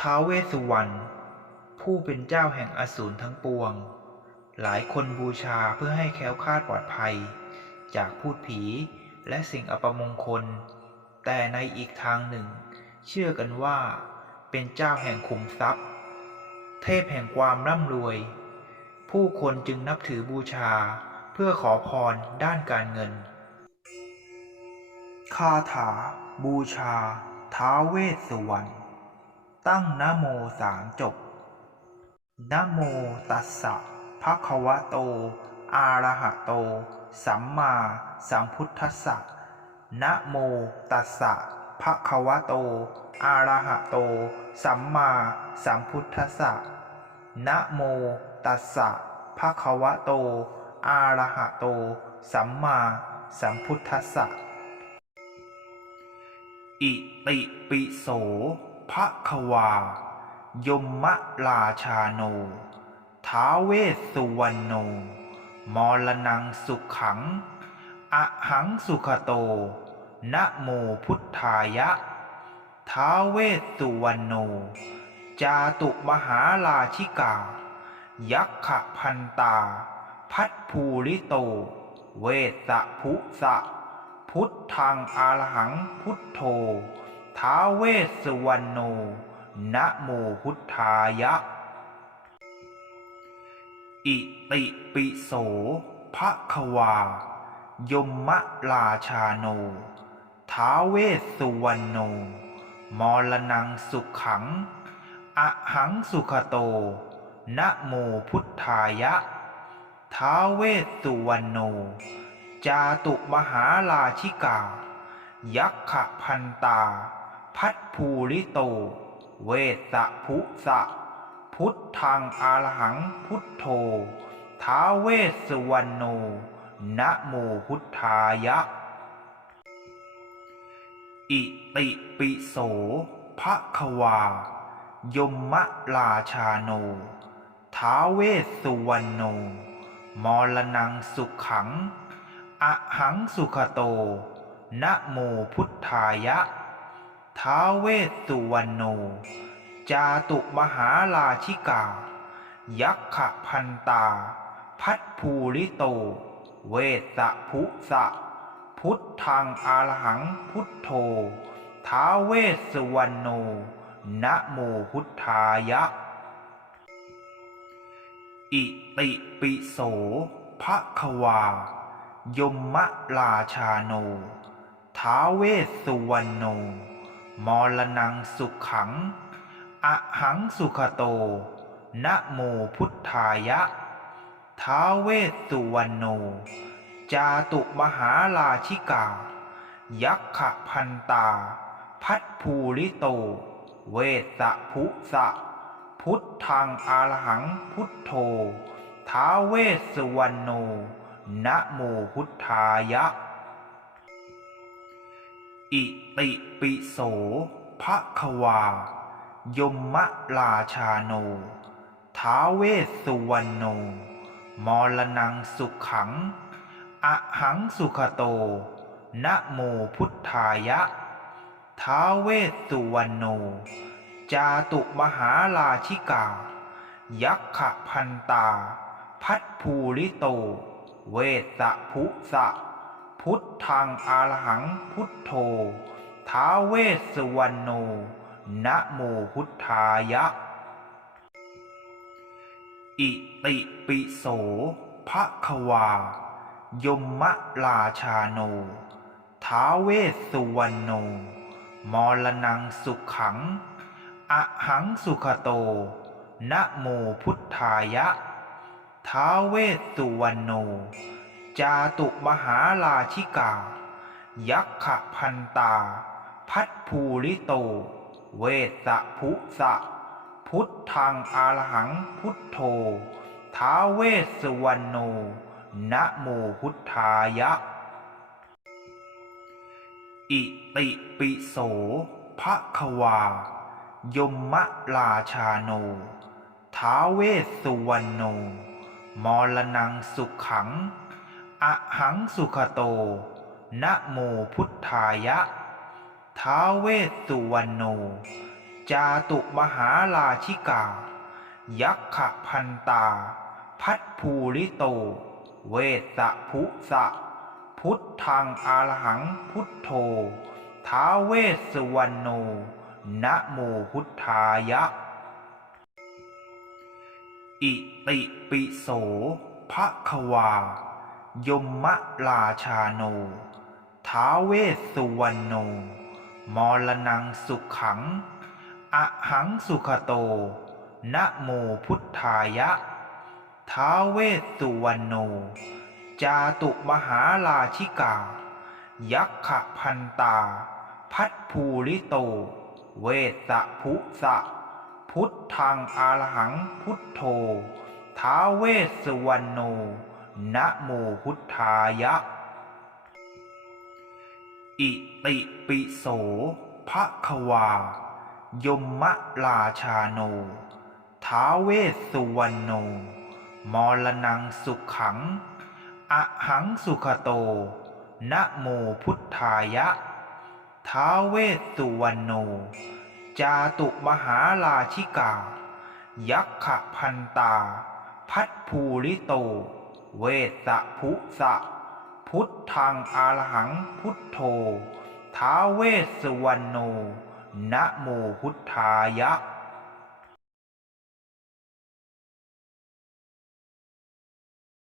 ท้าวเวสสุวรรณผู้เป็นเจ้าแห่งอสูรทั้งปวง หลายคนบูชาเพื่อให้แคล้วคลาดปลอดภัย จากพูดผีและสิ่งอัปมงคล แต่ในอีกทางหนึ่ง เชื่อกันว่าเป็นเจ้าแห่งขุมทรัพย์ เทพแห่งความร่ำรวย ผู้คนจึงนับถือบูชาเพื่อขอพรด้านการเงิน คาถาบูชาท้าเวสสุวรรณ ตั้งนะโมสามจบนะโมตัสสะภะคะวะโต อะระหะโต สัมมาสัมพุทธัสสะนะโมตัสสะภะคะวะโต อะระหะโต สัมมาสัมพุทธัสสะนะโมตัสสะภะคะวะโต อะระหะโต สัมมาสัมพุทธัสสะ อิติปิโส ภะควายมมะราชาโน ท้าเวสสุวรรณโน มรณังสุขขังอะหังสุขโต นะโมพุทธายะ ท้าเวสสุวรรณโน จาตุมหาราชิกา ยักขพันตา พัทภูริโต เวสะภุสะ พุทธังอารหังพุทโธ ท้าเวสสุวรรณโนนะโมพุทธายะ อิติปิโสภะคะวายมมะราชาโน ท้าเวสสุวรรณโน มรณังสุขังอะหังสุขโต นะโมพุทธายะ ท้าเวสสุวรรณโน จาตุมหาราชิกา ยักขพันตา พัทภูริโต เวสะภุสะ พุทธังอารหังพุทโธ ท้าเวสสุวรรณโนนะโมพุทธายะ อิติปิโสภะควา ยมมะราชาโน ท้าเวสสุวรรณโน มรณังสุขังอะหังสุขโต นะโมพุทธายะ ท้าเวสสุวรรณโน จาตุมหาราชิกา ยักขพันตา พัทภูริโต เวสะภุสะ พุทธังอารหังพุทโธ ท้าเวสสุวรรณโน นะโมพุทธายะ อิติปิโสภะคะวา ยมมะราชาโน ท้าเวสสุวรรณโน มรณังสุขังอะหังสุขโต นะโมพุทธายะ ท้าเวสสุวรรณโน จาตุมหาราชิกา ยักขพันตา พัทภูริโต เวสะภุสะ พุทธังอารหังพุทโธ ท้าเวสสุวรรณโน นะโมพุทธายะ อิติปิโสภะควา ยมมะราชาโน ท้าเวสสุวรรณโน มรณังสุขังอะหังสุขโต นะโมพุทธายะ ท้าเวสสุวรรณโน จาตุมหาราชิกา ยักขพันตา พัทภูริโต เวสะภุสะ พุทธังอารหังพุทโธ ท้าเวสสุวรรณโนนะโมพุทธายะ อิติปิโสภะคะวายมมะราชาโน ท้าเวสสุวรรณโน มรณังสุขังอะหังสุขโต นะโมพุทธายะ ท้าเวสสุวรรณโน จาตุมหาราชิกา ยักขพันตา พัทภูริโต เวสะภุสะ พุทธังอารหังพุทโธ ท้าเวสสวรรณโนนะโมพุทธายะ อิติปิโสภะควา ยมมะราชาโน ท้าเวสสุวรรณโน มรณังสุขขัง อะหังสุขโต นะโมพุทธายะ ท้าเวสสุวรรณโน จาตุมหาราชิกา ยักขพันตา พัทภูริโต เวสะภุสะ พุทธังอารหังพุทโธ ท้าเวสสวรรณโน นะโมพุทธายะ อิติปิโสภะคะวา ยมมะราชาโน ท้าเวสสุวรรณโน มรณังสุขขังอะหังสุขโต นะโมพุทธายะ ท้าเวสสุวรรณโน จาตุมหาราชิกา ยักขพันตา พัทภูริโต เวสะภุสะ พุทธังอารหังพุทโธ ท้าเวสสวรรณโน นะโมพุทธายะ อิติปิโสภะคะวา ยมมะราชาโน ท้าเวสสุวรรณโน มรณังสุขขังอะหังสุขโต นะโมพุทธายะ ท้าเวสสุวรรณโน จาตุมหาราชิกา ยักขพันตา พัทภูริโต เวสสะภุสะ พุทธังอารหังพุทโธ ท้าเวสสวรรณโนนะโมพุทธายะ